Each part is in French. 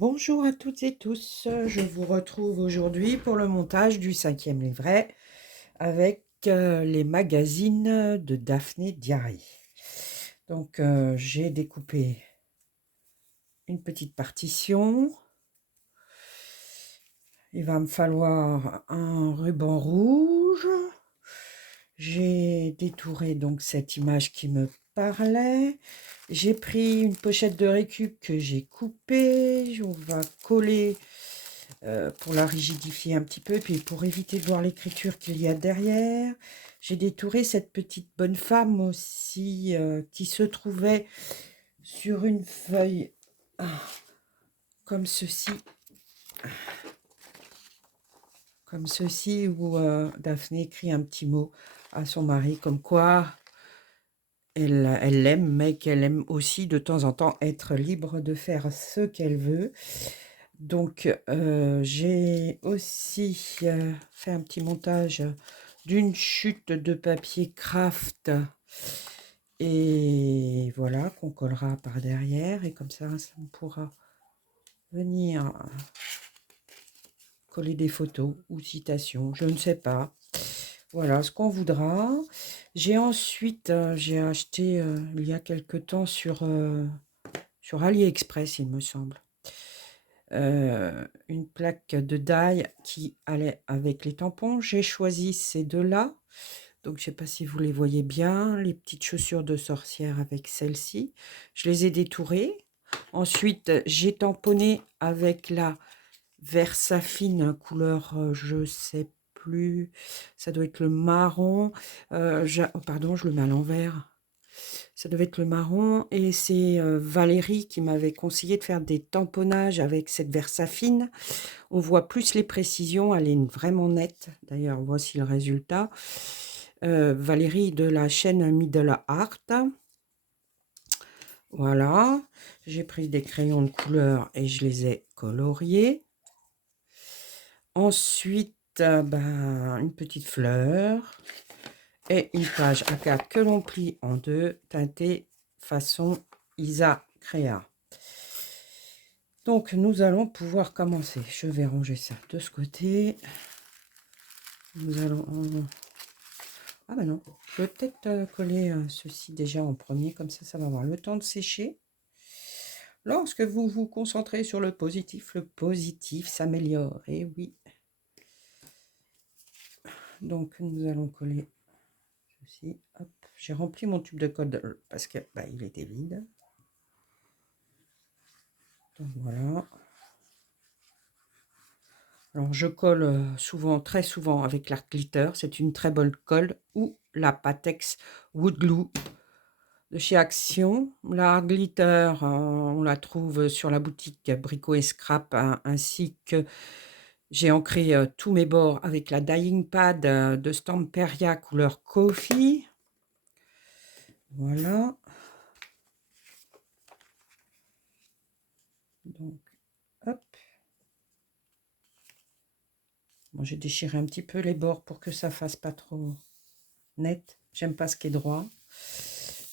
Bonjour à toutes et tous, je vous retrouve aujourd'hui pour le montage du 5e livret avec les magazines de Daphné Diary. Donc j'ai découpé une petite partition. Il va me falloir un ruban rouge. J'ai détouré donc cette image qui me parlait. J'ai pris une pochette de récup que j'ai coupée. On va coller pour la rigidifier un petit peu, et puis pour éviter de voir l'écriture qu'il y a derrière. J'ai détouré cette petite bonne femme aussi qui se trouvait sur une feuille comme ceci. Comme ceci, où Daphné écrit un petit mot à son mari, comme quoi elle l'aime, mais qu'elle aime aussi de temps en temps être libre de faire ce qu'elle veut. Donc, j'ai aussi fait un petit montage d'une chute de papier craft. Et voilà, qu'on collera par derrière. Et comme ça on pourra venir coller des photos ou citations, je ne sais pas. Voilà ce qu'on voudra. J'ai ensuite, j'ai acheté il y a quelque temps sur AliExpress, il me semble, une plaque de die qui allait avec les tampons. J'ai choisi ces deux-là. Donc, je ne sais pas si vous les voyez bien, les petites chaussures de sorcière avec celle-ci. Je les ai détourées. Ensuite, j'ai tamponné avec la Versafine couleur, je sais plus, ça doit être le marron. Oh, pardon, je le mets à l'envers. Ça devait être le marron, et c'est Valérie qui m'avait conseillé de faire des tamponnages avec cette Versafine. On voit plus les précisions, elle est vraiment nette. D'ailleurs, voici le résultat. Valérie de la chaîne Middle Art. Voilà, j'ai pris des crayons de couleur et je les ai coloriés. Ensuite, une petite fleur et une page A4 que l'on plie en deux, teintée façon Isa Créa. Donc, nous allons pouvoir commencer. Je vais ranger ça de ce côté. Nous allons... Ah ben non, je vais peut-être coller ceci déjà en premier, comme ça va avoir le temps de sécher. Lorsque vous vous concentrez sur le positif s'améliore. Et oui. Donc, nous allons coller ceci. Hop. J'ai rempli mon tube de code parce que il était vide. Donc voilà. Alors je colle souvent, très souvent avec l'art glitter. C'est une très bonne colle, ou la Patex Wood Glue de chez Action. La glitter, on la trouve sur la boutique Brico et Scrap, ainsi que j'ai ancré tous mes bords avec la Dyeing Pad de Stamperia couleur Coffee. Voilà. Donc, hop. Bon, j'ai déchiré un petit peu les bords pour que ça fasse pas trop net. J'aime pas ce qui est droit.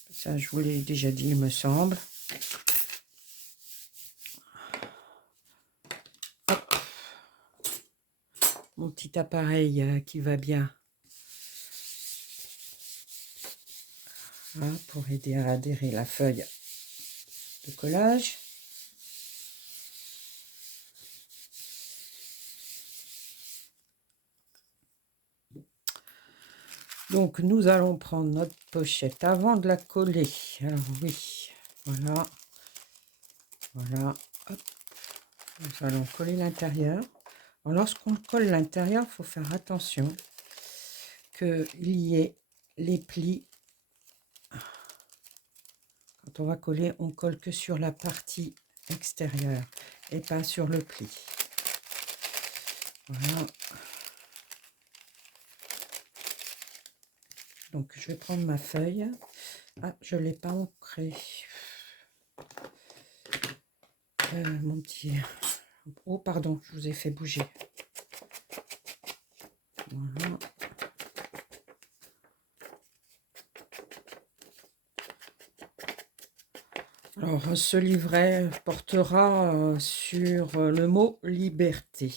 Ça, je vous l'ai déjà dit, il me semble. Hop. Mon petit appareil qui va bien. Voilà, pour aider à adhérer la feuille de collage. Donc, nous allons prendre notre pochette avant de la coller. Alors, oui, voilà. Voilà, hop. Nous allons coller l'intérieur. Lorsqu'on colle l'intérieur, il faut faire attention qu'il y ait les plis. Quand on va coller, on colle que sur la partie extérieure et pas sur le pli. Voilà. Donc, je vais prendre ma feuille. Ah, je ne l'ai pas ancrée. Mon petit... Oh, pardon, je vous ai fait bouger. Voilà. Alors, ce livret portera sur le mot liberté.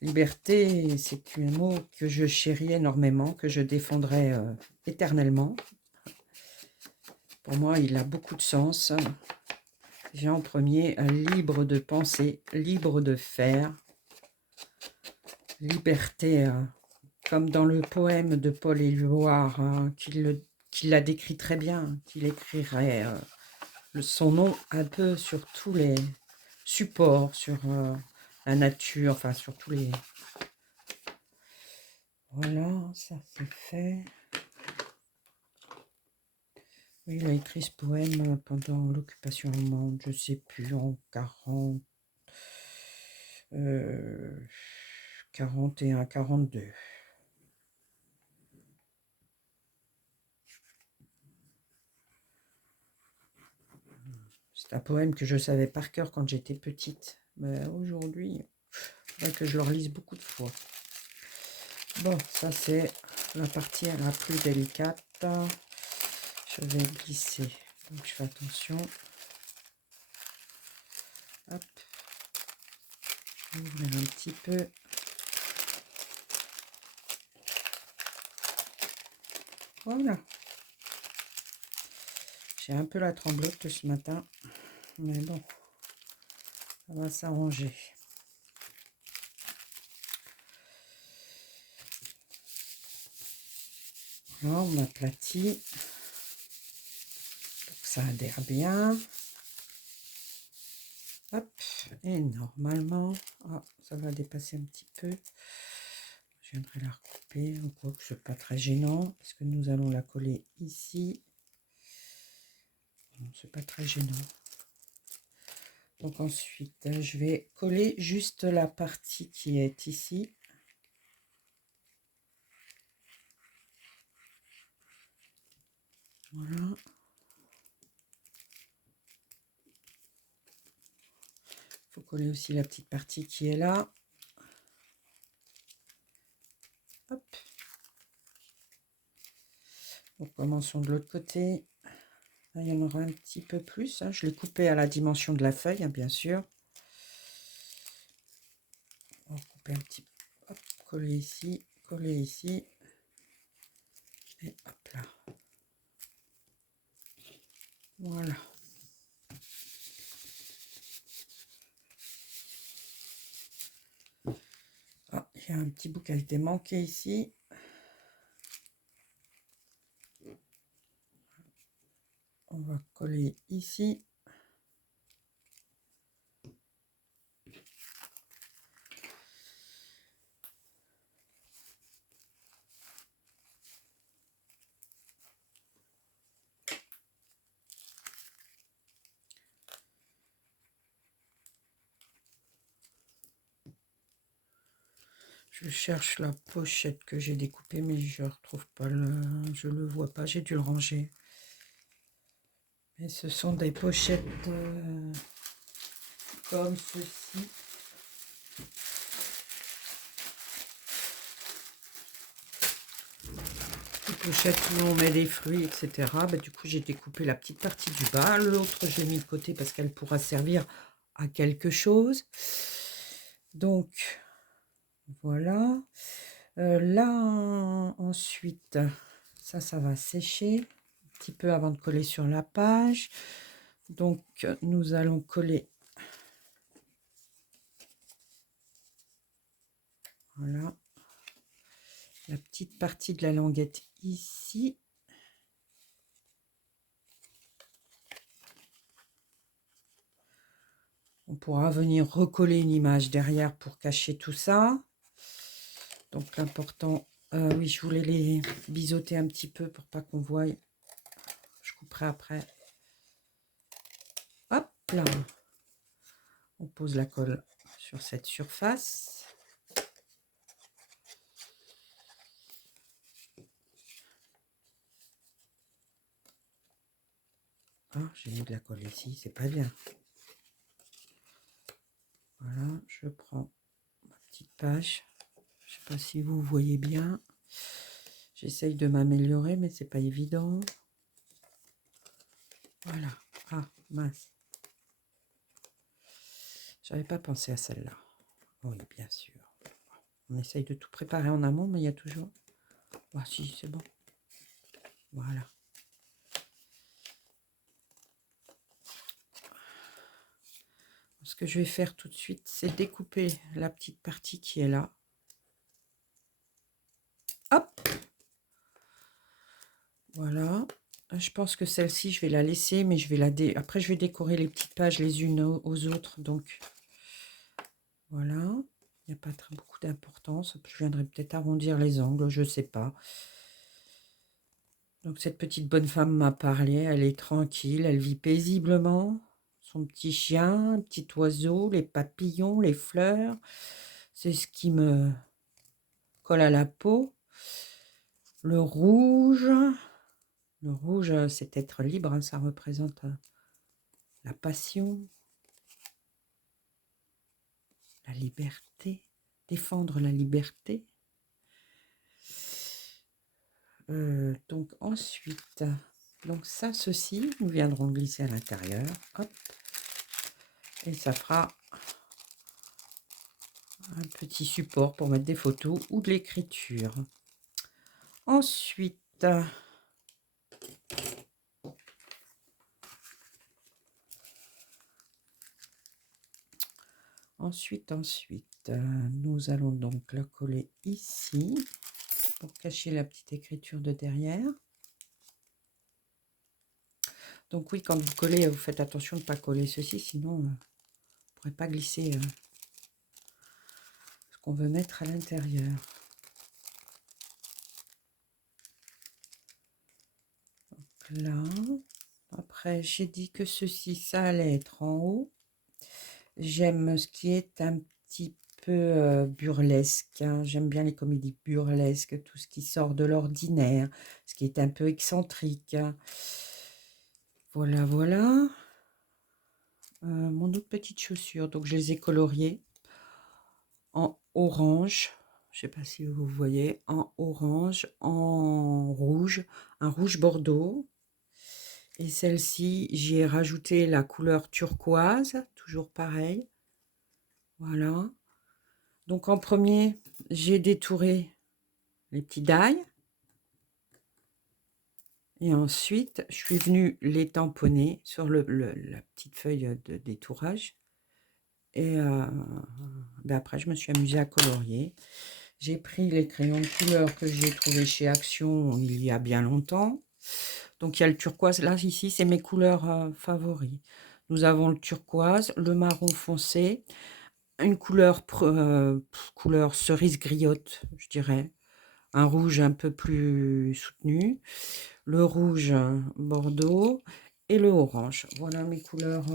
Liberté, c'est un mot que je chéris énormément, que je défendrai éternellement. Pour moi, il a beaucoup de sens. J'ai en premier libre de penser, libre de faire. Liberté, comme dans le poème de Paul Éluard, qu'il l'a décrit très bien, qu'il écrirait son nom un peu sur tous les supports, sur la nature, enfin sur tous les... Voilà, ça c'est fait. Oui, il a écrit ce poème pendant l'occupation allemande, je sais plus, en 41, 42. C'est un poème que je savais par cœur quand j'étais petite. Mais aujourd'hui, il faudrait que je le relise beaucoup de fois. Bon, ça c'est la partie la plus délicate. Je vais glisser. Donc je fais attention. Hop. Je vais ouvrir un petit peu. Voilà. J'ai un peu la tremblote ce matin. Mais bon, ça va s'arranger. Là, on aplatit. Pour que ça adhère bien. Hop. Et normalement, ça va dépasser un petit peu. Je viendrai la recouper. On voit que ce n'est pas très gênant. Parce que nous allons la coller ici. C'est pas très gênant. Donc ensuite, je vais coller juste la partie qui est ici. Voilà. Il faut coller aussi la petite partie qui est là. Hop. Donc commençons de l'autre côté. Là, il y en aura un petit peu plus. Je l'ai coupé à la dimension de la feuille, bien sûr. On va couper un petit peu. Hop, coller ici, coller ici. Et hop là. Voilà. Il y a un petit bout qui a été manqué ici. On va coller ici. Je cherche la pochette que j'ai découpée, mais je ne retrouve pas je le vois pas, j'ai dû le ranger. Et ce sont des pochettes comme ceci. Des pochettes où on met des fruits, etc. Du coup, j'ai découpé la petite partie du bas. L'autre, j'ai mis de côté parce qu'elle pourra servir à quelque chose. Donc, voilà. Là, ensuite, ça va sécher un petit peu avant de coller sur la page. Donc, nous allons coller. Voilà. La petite partie de la languette ici. On pourra venir recoller une image derrière pour cacher tout ça. Donc l'important, oui, je voulais les biseauter un petit peu pour pas qu'on voie. Je couperai après. Hop là. On pose la colle sur cette surface. J'ai mis de la colle ici, c'est pas bien. Voilà, je prends ma petite page. Je sais pas si vous voyez bien. J'essaye de m'améliorer, mais c'est pas évident. Voilà. Ah, mince. J'avais pas pensé à celle-là. Oui, bien sûr. On essaye de tout préparer en amont, mais il y a toujours... Ah si, c'est bon. Voilà. Ce que je vais faire tout de suite, c'est découper la petite partie qui est là. Hop! Voilà. Je pense que celle-ci, je vais la laisser, mais je vais la après, je vais décorer les petites pages les unes aux autres. Donc, voilà. Il n'y a pas très beaucoup d'importance. Je viendrai peut-être arrondir les angles, je ne sais pas. Donc, cette petite bonne femme m'a parlé. Elle est tranquille, elle vit paisiblement. Son petit chien, un petit oiseau, les papillons, les fleurs. C'est ce qui me colle à la peau. Le rouge, c'est être libre, hein, ça représente la passion, la liberté, défendre la liberté. Donc ensuite, donc ça, ceci, nous viendrons glisser à l'intérieur, hop, et ça fera un petit support pour mettre des photos ou de l'écriture. Ensuite, nous allons donc la coller ici pour cacher la petite écriture de derrière. Donc oui, quand vous collez, vous faites attention de ne pas coller ceci, sinon vous ne pourrez pas glisser ce qu'on veut mettre à l'intérieur. Là, après j'ai dit que ceci, ça allait être en haut. J'aime ce qui est un petit peu burlesque, hein. J'aime bien les comédies burlesques, tout ce qui sort de l'ordinaire, ce qui est un peu excentrique. Voilà, voilà. Mon autre petite chaussure, donc je les ai coloriées en orange. Je ne sais pas si vous voyez, en orange, en rouge, un rouge bordeaux. Et celle-ci, j'y ai rajouté la couleur turquoise, toujours pareil. Voilà. Donc en premier, j'ai détouré les petits dailles. Et ensuite, je suis venue les tamponner sur la petite feuille de détourage. Et ben après, je me suis amusée à colorier. J'ai pris les crayons de couleur que j'ai trouvé chez Action il y a bien longtemps. Donc il y a le turquoise. Là, ici, c'est mes couleurs favoris. Nous avons le turquoise, le marron foncé, une couleur cerise griotte, je dirais. Un rouge un peu plus soutenu, le rouge bordeaux et le orange. Voilà mes couleurs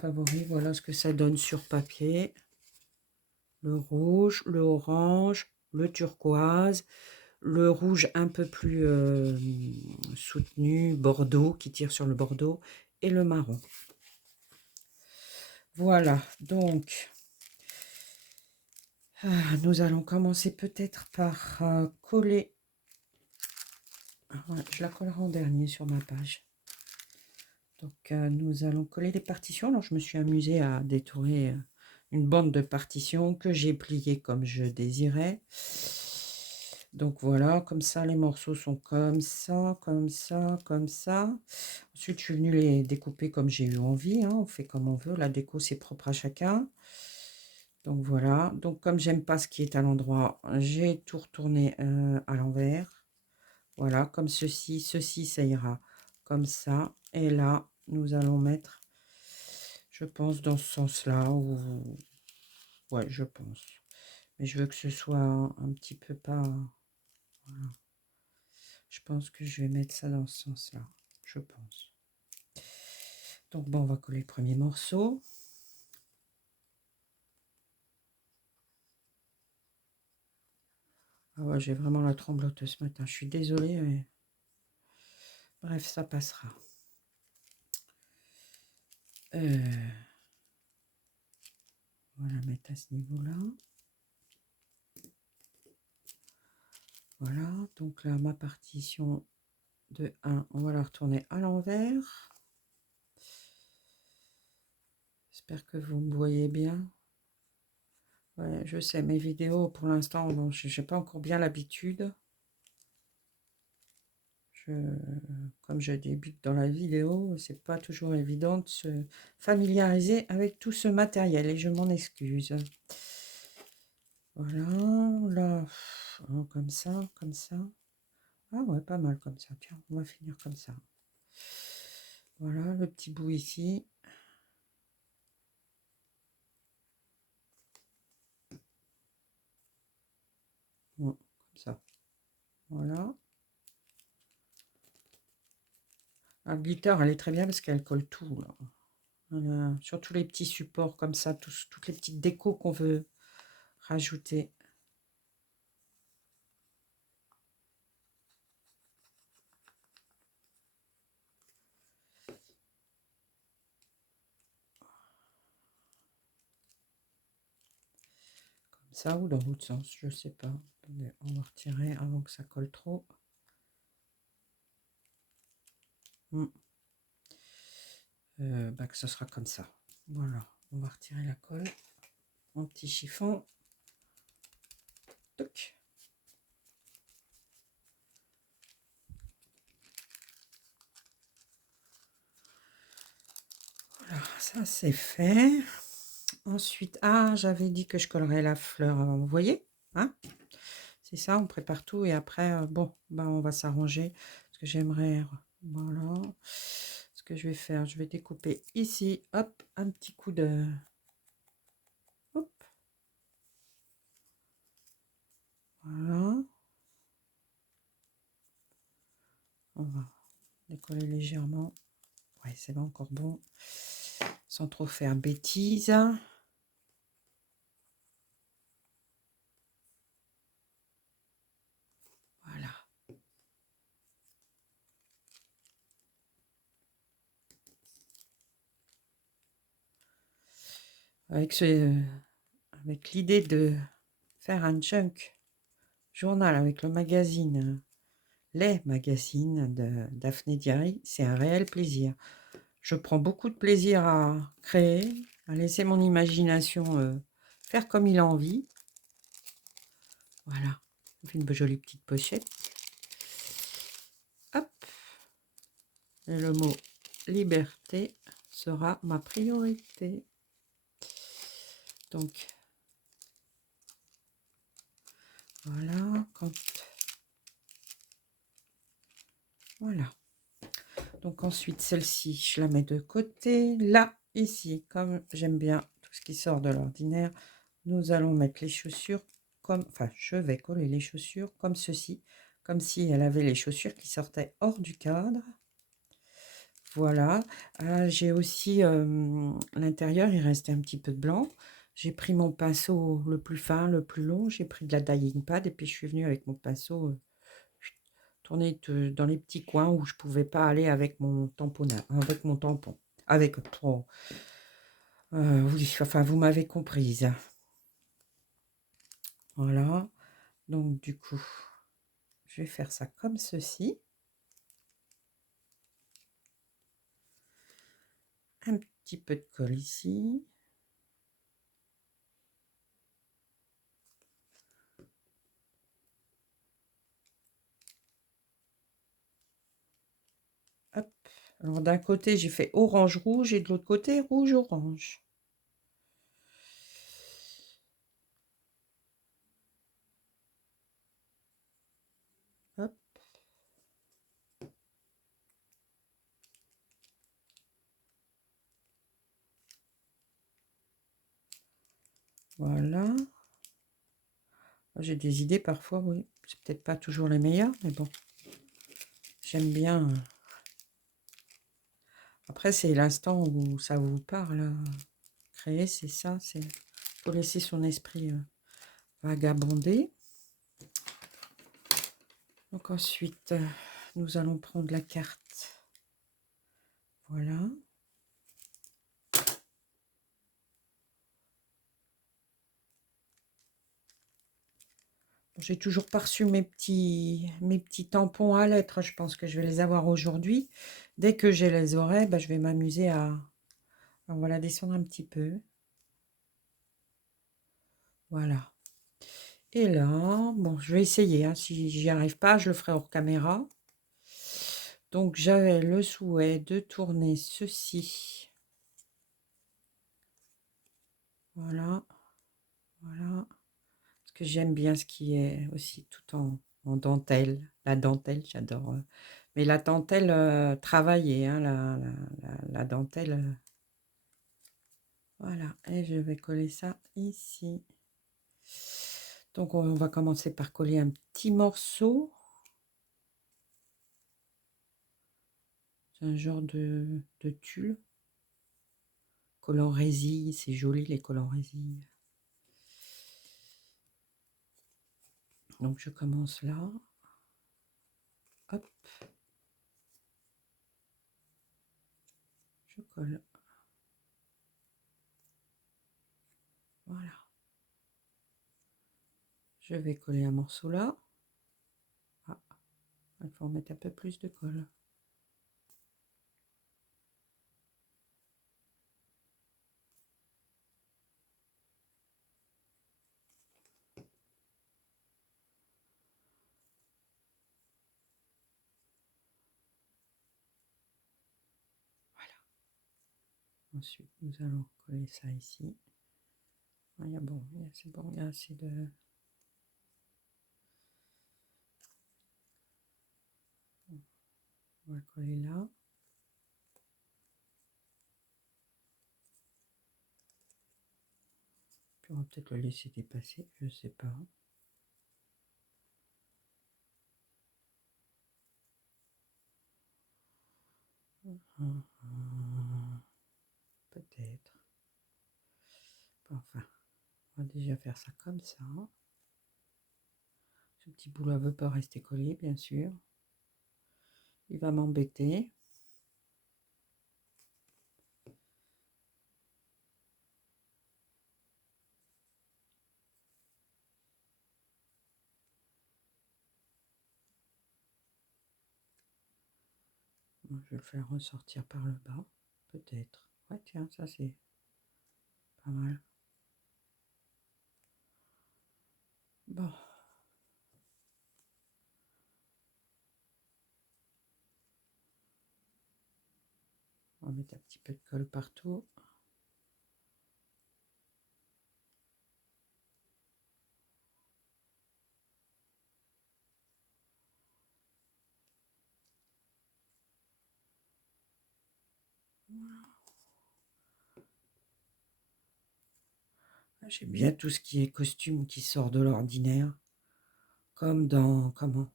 favoris. Voilà ce que ça donne sur papier. Le rouge, le orange, le turquoise, le rouge un peu plus soutenu, bordeaux, qui tire sur le bordeaux, et le marron. Voilà, donc nous allons commencer peut-être par coller. Ouais, je la collerai en dernier sur ma page. Donc nous allons coller les partitions. Alors je me suis amusée à détourer une bande de partitions que j'ai pliée comme je désirais. Donc voilà, comme ça les morceaux sont comme ça, comme ça, comme ça. Ensuite je suis venue les découper comme j'ai eu envie, hein. On fait comme on veut, la déco c'est propre à chacun. Donc voilà, donc comme j'aime pas ce qui est à l'endroit, j'ai tout retourné à l'envers. Voilà, comme ceci, ça ira comme ça. Et là, nous allons mettre, je pense, dans ce sens-là. Ou ouais, je pense. Mais je veux que ce soit un petit peu pas... Voilà. Je pense que je vais mettre ça dans ce sens-là. Je pense. Donc bon, on va coller le premier morceau. Ah ouais, j'ai vraiment la tremblote ce matin. Je suis désolée, mais... Bref, ça passera. On va la mettre à ce niveau-là. Voilà, donc là, ma partition de 1. On va la retourner à l'envers. J'espère que vous me voyez bien. Ouais, je sais, mes vidéos, pour l'instant, bon, je n'ai pas encore bien l'habitude. Comme je débute dans la vidéo, c'est pas toujours évident de se familiariser avec tout ce matériel et je m'en excuse. Voilà, là, comme ça, comme ça. Ah ouais, pas mal comme ça. Tiens, on va finir comme ça. Voilà, le petit bout ici. Bon, comme ça. Voilà. La glitter, elle est très bien parce qu'elle colle tout, là. Voilà. Sur tous les petits supports comme ça, toutes les petites décos qu'on veut rajouter. Comme ça ou dans l'autre sens, je sais pas. Attendez, on va retirer avant que ça colle trop. Que ce sera comme ça. Voilà, on va retirer la colle. Mon petit chiffon. Toc. Voilà, ça c'est fait. Ensuite, j'avais dit que je collerais la fleur avant. Vous voyez, hein? C'est ça, on prépare tout et après, bon, on va s'arranger. Parce que j'aimerais, voilà. Ce que je vais faire, je vais découper ici, hop, un petit coup de... Hop. Voilà. On va décoller légèrement. Ouais, c'est pas encore bon. Sans trop faire bêtise. Voilà. Avec l'idée de faire un junk journal avec le magazine, les magazines de Daphné Diary, c'est un réel plaisir. Je prends beaucoup de plaisir à créer, à laisser mon imagination faire comme il a envie. Voilà, on fait une jolie petite pochette. Hop. Et le mot liberté sera ma priorité. Donc, voilà, voilà. Donc ensuite, celle-ci, je la mets de côté. Là, ici, comme j'aime bien tout ce qui sort de l'ordinaire, nous allons mettre les chaussures comme... Enfin, je vais coller les chaussures comme ceci. Comme si elle avait les chaussures qui sortaient hors du cadre. Voilà. J'ai aussi l'intérieur, il restait un petit peu de blanc. J'ai pris mon pinceau le plus fin, le plus long. J'ai pris de la dyeing pad et puis je suis venue avec mon pinceau tourner dans les petits coins où je pouvais pas aller avec mon tamponnage, avec mon tampon. Avec trop. Oui, enfin, vous m'avez comprise. Voilà. Donc, du coup, je vais faire ça comme ceci. Un petit peu de colle ici. Hop. Alors, d'un côté, j'ai fait orange-rouge et de l'autre côté, rouge-orange. Hop. Voilà. J'ai des idées parfois, oui. C'est peut-être pas toujours les meilleures, mais bon. J'aime bien. Après, c'est l'instant où ça vous parle. Créer, c'est ça. C'est faut laisser son esprit vagabonder. Donc ensuite, nous allons prendre la carte. Voilà. J'ai toujours pas reçu mes petits tampons à lettres. Je pense que je vais les avoir aujourd'hui. Dès que je les aurai, bah, je vais m'amuser à... On va la descendre un petit peu. Voilà. Et là, bon, je vais essayer. Hein. Si j'y arrive pas, je le ferai hors caméra. Donc, j'avais le souhait de tourner ceci. Voilà. Voilà. Parce que j'aime bien ce qui est aussi tout en dentelle. La dentelle, j'adore. Mais la dentelle travaillée, hein, la dentelle. Voilà. Et je vais coller ça ici. Donc, on va commencer par coller un petit morceau. C'est un genre de tulle. Collant résille, c'est joli les collants résille. Donc je commence là. Hop. Je colle. Voilà. Je vais coller un morceau là. Ah, il faut en mettre un peu plus de colle. Ensuite, nous allons coller ça ici. Ah, bon, c'est bon, il y a assez de... On va coller là. Puis on va peut-être le laisser dépasser, je sais pas. Peut-être. Enfin, on va déjà faire ça comme ça. Ce petit bout-là ne veut pas rester collé, bien sûr. Il va m'embêter. Je vais le faire ressortir par le bas, peut-être. Ouais, tiens, ça c'est pas mal. Bon. On va mettre un petit peu de colle partout. J'aime bien tout ce qui est costume qui sort de l'ordinaire. Comme dans, comment,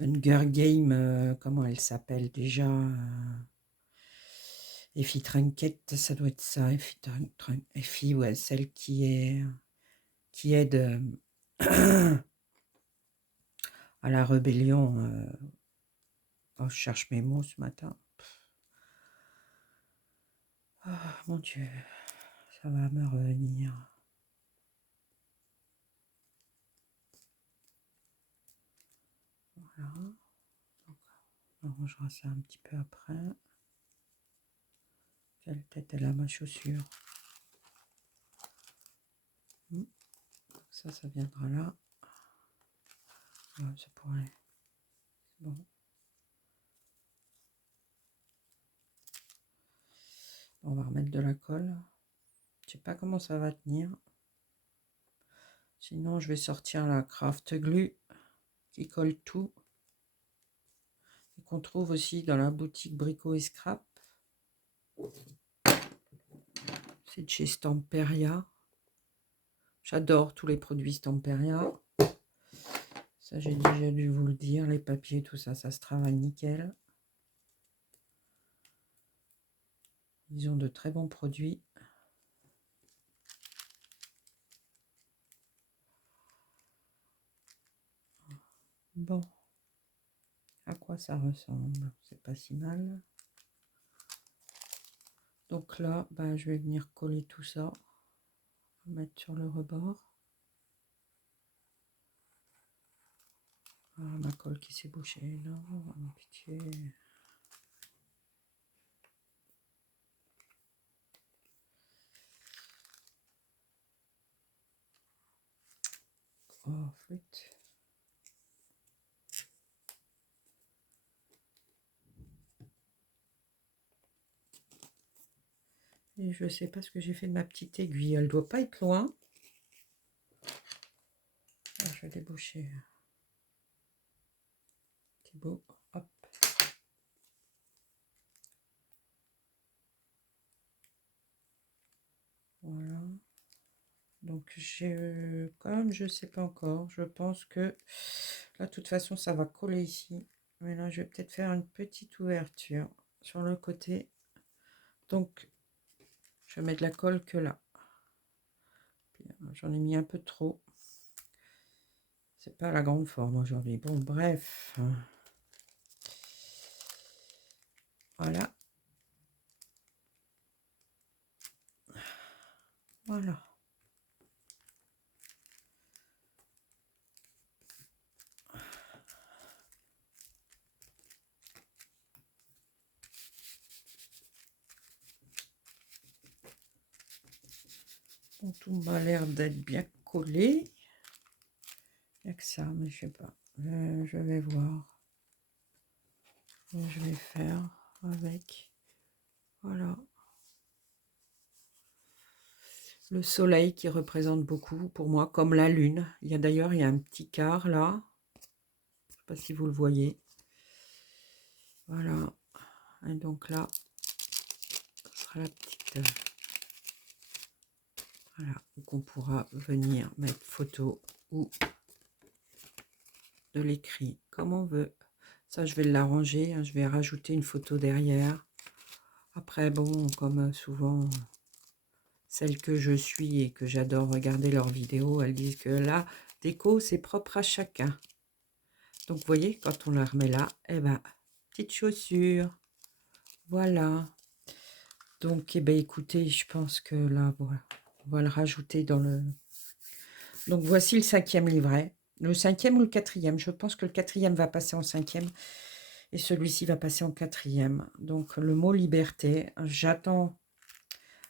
Hunger Game, comment elle s'appelle déjà Effie Trinket, ça doit être ça. Effie, ouais, celle qui aide à la rébellion. Oh, je cherche mes mots ce matin. Ah, mon Dieu, ça va me revenir. Voilà. Donc, on rangera ça un petit peu après. Quelle tête elle a ma chaussure? Donc ça viendra là. Ouais, ça pourrait. Bon. On va remettre de la colle. Je sais pas comment ça va tenir. Sinon, je vais sortir la Craft Glue qui colle tout. Et qu'on trouve aussi dans la boutique Brico et Scrap. C'est de chez Stamperia. J'adore tous les produits Stamperia. Ça, j'ai déjà dû vous le dire. Les papiers, tout ça, ça se travaille nickel. Ils ont de très bons produits. Bon. À quoi ça ressemble? C'est pas si mal. Donc là, bah, je vais venir coller tout ça. Mettre sur le rebord. Ah, ma colle qui s'est bouchée. Non, pitié. Oh, flûte. Et je sais pas ce que j'ai fait de ma petite aiguille. Elle doit pas être loin. Ah, je vais déboucher. Thibaut, hop. Voilà. Donc, comme je sais pas encore, je pense que là, de toute façon, ça va coller ici. Mais là, je vais peut-être faire une petite ouverture sur le côté. Donc, je vais mettre la colle que là. J'en ai mis un peu trop. C'est pas la grande forme aujourd'hui. Bon, bref. Voilà. Voilà. Bon, tout m'a l'air d'être bien collé. Il n'y a que ça, mais je sais pas. Je vais voir. Je vais faire avec. Voilà. Le soleil qui représente beaucoup pour moi, comme la lune. Il y a un petit quart là. Je ne sais pas si vous le voyez. Voilà. Et donc là, ce sera la petite... voilà, donc on pourra venir mettre photo ou de l'écrit comme on veut. Ça, je vais l'arranger. Hein, je vais rajouter une photo derrière. Après, bon, comme souvent, celles que je suis et que j'adore regarder leurs vidéos, elles disent que la déco, c'est propre à chacun. Donc, vous voyez, quand on la remet là, eh ben, petite chaussure. Voilà. Donc, eh ben, écoutez, je pense que là, voilà, on va le rajouter dans le... Donc, voici le 5e livret. Le 5e ou le 4e. Je pense que le 4e va passer en 5e. Et celui-ci va passer en 4e. Donc, le mot liberté. J'attends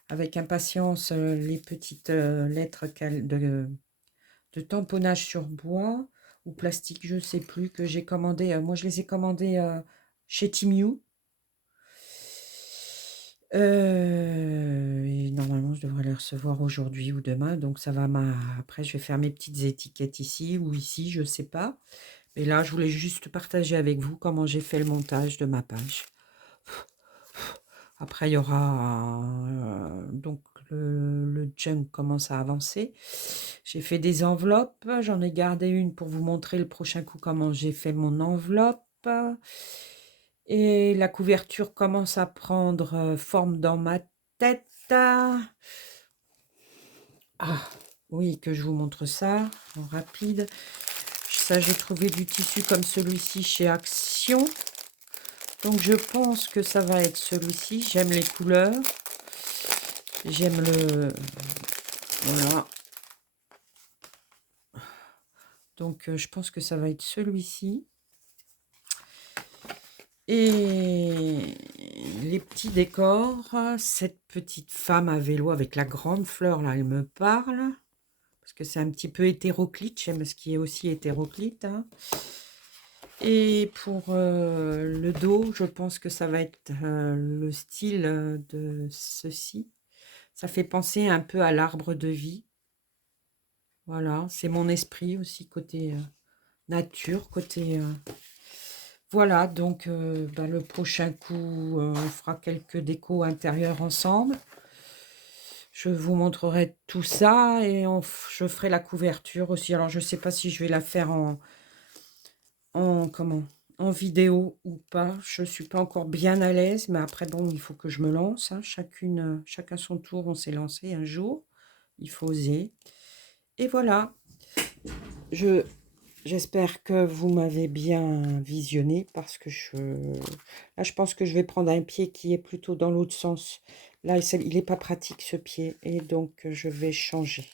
avec impatience les petites lettres de tamponnage sur bois ou plastique, je ne sais plus, que j'ai commandé. Moi, je les ai commandées chez Timiu. Et normalement, je devrais les recevoir aujourd'hui ou demain. Donc, ça va. Après, je vais faire mes petites étiquettes ici ou ici, je ne sais pas. Et là, je voulais juste partager avec vous comment j'ai fait le montage de ma page. Après, il y aura donc le junk commence à avancer. J'ai fait des enveloppes. J'en ai gardé une pour vous montrer le prochain coup comment j'ai fait mon enveloppe. Et la couverture commence à prendre forme dans ma tête. Ah, oui, que je vous montre ça en rapide. Ça, j'ai trouvé du tissu comme celui-ci chez Action. Donc, je pense que ça va être celui-ci. J'aime les couleurs. J'aime le... Voilà. Donc, je pense que ça va être celui-ci. Et les petits décors. Cette petite femme à vélo avec la grande fleur, là, elle me parle. Parce que c'est un petit peu hétéroclite. J'aime ce qui est aussi hétéroclite. Hein. Et pour le dos, je pense que ça va être le style de ceci. Ça fait penser un peu à l'arbre de vie. Voilà, c'est mon esprit aussi, côté nature, côté... Voilà, donc le prochain coup, on fera quelques décos intérieurs ensemble. Je vous montrerai tout ça et je ferai la couverture aussi. Alors, je ne sais pas si je vais la faire en vidéo ou pas. Je ne suis pas encore bien à l'aise, mais après, bon, il faut que je me lance. Hein. Chacun son tour, on s'est lancé un jour. Il faut oser. Et voilà. J'espère que vous m'avez bien visionné parce que là, je pense que je vais prendre un pied qui est plutôt dans l'autre sens. Là, il n'est pas pratique ce pied et donc je vais changer.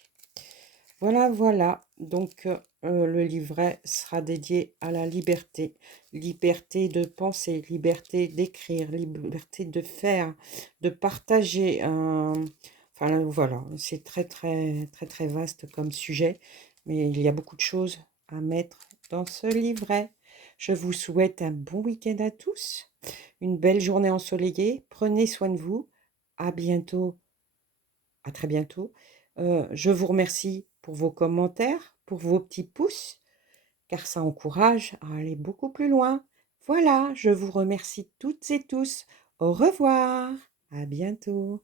Voilà, voilà. Donc, le livret sera dédié à la liberté. Liberté de penser, liberté d'écrire, liberté de faire, de partager. Enfin voilà, c'est très très très très vaste comme sujet, mais il y a beaucoup de choses à mettre dans ce livret. Je vous souhaite un bon week-end à tous, une belle journée ensoleillée. Prenez soin de vous. À bientôt, à très bientôt. Je vous remercie pour vos commentaires, pour vos petits pouces, car ça encourage à aller beaucoup plus loin. Voilà, je vous remercie toutes et tous. Au revoir, à bientôt.